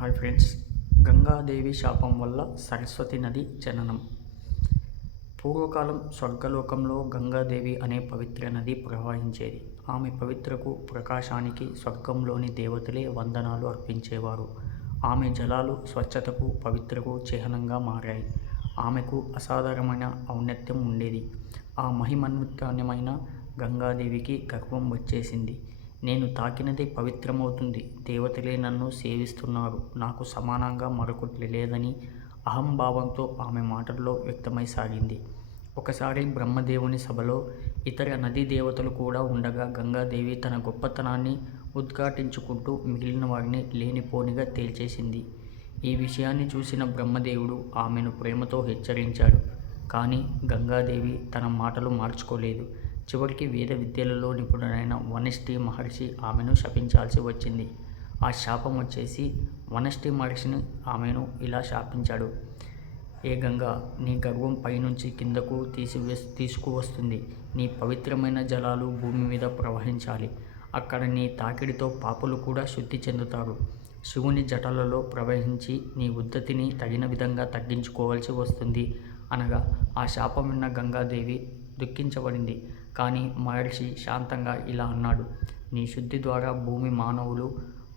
Hi friends Gangadevi శాపం వల్ల సరస్వతి నది జననం. పూర్వకాలం స్వర్గలోకంలో గంగాదేవి అనే పవిత్ర నది ప్రవహించేది. ఆమె పవిత్రకు ప్రకాశానికి స్వర్గంలోని దేవతలే వందనాలు అర్పించేవారు. ఆమె జలాలు స్వచ్ఛతకు పవిత్రకు చిహ్నంగా మారాయి. ఆమెకు అసాధారణమైన ఔన్నత్యం ఉండేది. ఆ మహిమన్వితాన్యమైన గంగాదేవికి గర్వం వచ్చేసింది. నేను తాకినది పవిత్రమవుతుంది. దేవతలే నన్ను సేవిస్తున్నారు. నాకు సమానంగా మరొకటి లేదని అహంభావంతో ఆమె మాటల్లో వ్యక్తమై సాగింది. ఒకసారి బ్రహ్మదేవుని సభలో ఇతర నదీ దేవతలు కూడా ఉండగా గంగాదేవి తన గొప్పతనాన్ని ఉద్ఘాటించుకుంటూ మిగిలిన వారిని లేనిపోనిగా తేల్చేసింది. ఈ విషయాన్ని చూసిన బ్రహ్మదేవుడు ఆమెను ప్రేమతో హెచ్చరించాడు. కానీ గంగాదేవి తన మాటలు మార్చుకోలేదు. చివరికి వేద విద్యలలో నిపుణుడైన వనష్ఠి మహర్షి ఆమెను శపించాల్సి వచ్చింది. ఆ శాపం వచ్చేసి వనష్ఠి మహర్షిని ఆమెను ఇలా శాపించాడు. ఏ గంగా నీ గర్వం పైనుంచి కిందకు తీసివే తీసుకువస్తుంది. నీ పవిత్రమైన జలాలు భూమి మీద ప్రవహించాలి. అక్కడ నీ తాకిడితో పాపులు కూడా శుద్ధి చెందుతారు. శివుని జటలలో ప్రవహించి నీ ఉద్ధతిని తగిన విధంగా తగ్గించుకోవాల్సి వస్తుంది. అనగా ఆ శాపం విన్న గంగాదేవి దుఃఖించబడింది. కానీ మహర్షి శాంతంగా ఇలా అన్నాడు. నీ శుద్ధి ద్వారా భూమి మానవులు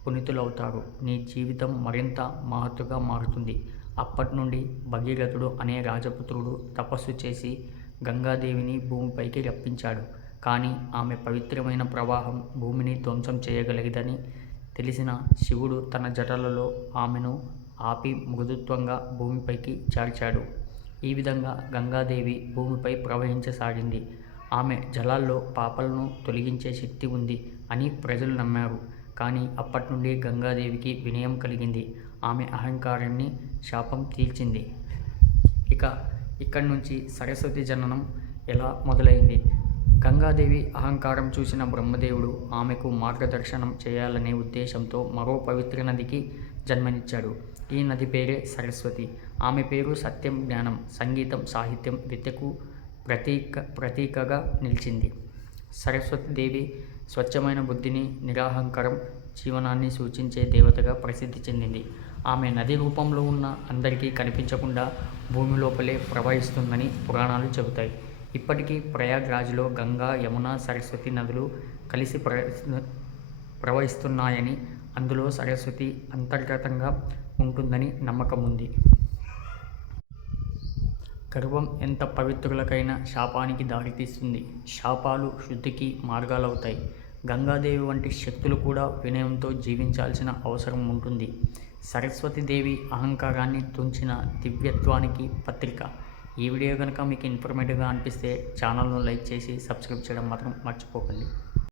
పునితులవుతారు. నీ జీవితం మరింత మహత్తుగా మారుతుంది. అప్పటి నుండి భగీరథుడు అనే రాజపుత్రుడు తపస్సు చేసి గంగాదేవిని భూమిపైకి రప్పించాడు. కానీ ఆమె పవిత్రమైన ప్రవాహం భూమిని ధ్వంసం చేయగలిగదని తెలిసిన శివుడు తన జటలలో ఆమెను ఆపి మృదుత్వంగా భూమిపైకి చేర్చాడు ఈ విధంగా గంగాదేవి భూమిపై ప్రవహించసాగింది. ఆమె జలాల్లో పాపలను తొలగించే శక్తి ఉంది అని ప్రజలు నమ్మారు. కానీ అప్పటి నుండి గంగాదేవికి వినయం కలిగింది. ఆమె అహంకారాన్ని శాపం తీర్చింది. ఇక ఇక్కడి నుంచి సరస్వతి జననం ఎలా మొదలైంది? గంగాదేవి అహంకారం చూసిన బ్రహ్మదేవుడు ఆమెకు మార్గదర్శనం చేయాలనే ఉద్దేశంతో మరో పవిత్ర నదికి జన్మనిచ్చాడు. ఈ నది పేరే సరస్వతి. ఆమె పేరు సత్యం జ్ఞానం సంగీతం సాహిత్యం విద్యకు ప్రతీక ప్రతీకగా నిలిచింది. సరస్వతీదేవి స్వచ్ఛమైన బుద్ధిని నిరాహంకారం జీవనాన్ని సూచించే దేవతగా ప్రసిద్ధి చెందింది. ఆమె నది రూపంలో ఉన్న అందరికీ కనిపించకుండా భూమి లోపలే ప్రవహిస్తుందని పురాణాలు చెబుతాయి. ఇప్పటికీ ప్రయాగ్రాజ్లో గంగా యమున సరస్వతి నదులు కలిసి ప్ర ప్రవహిస్తున్నాయని అందులో సరస్వతి అంతర్గతంగా ఉంటుందని నమ్మకం ఉంది గర్వం ఎంత పవిత్రులకైనా శాపానికి దారితీస్తుంది శాపాలు శుద్ధికి మార్గాలవుతాయి. గంగాదేవి వంటి శక్తులు కూడా వినయంతో జీవించాల్సిన అవసరం ఉంటుంది. సరస్వతీదేవి అహంకారాన్ని తుంచిన దివ్యత్వానికి పత్రిక. ఈ వీడియో కనుక మీకు ఇన్ఫర్మేటివ్గా అనిపిస్తే ఛానల్ను లైక్ చేసి సబ్స్క్రైబ్ చేయడం మాత్రం మర్చిపోకండి.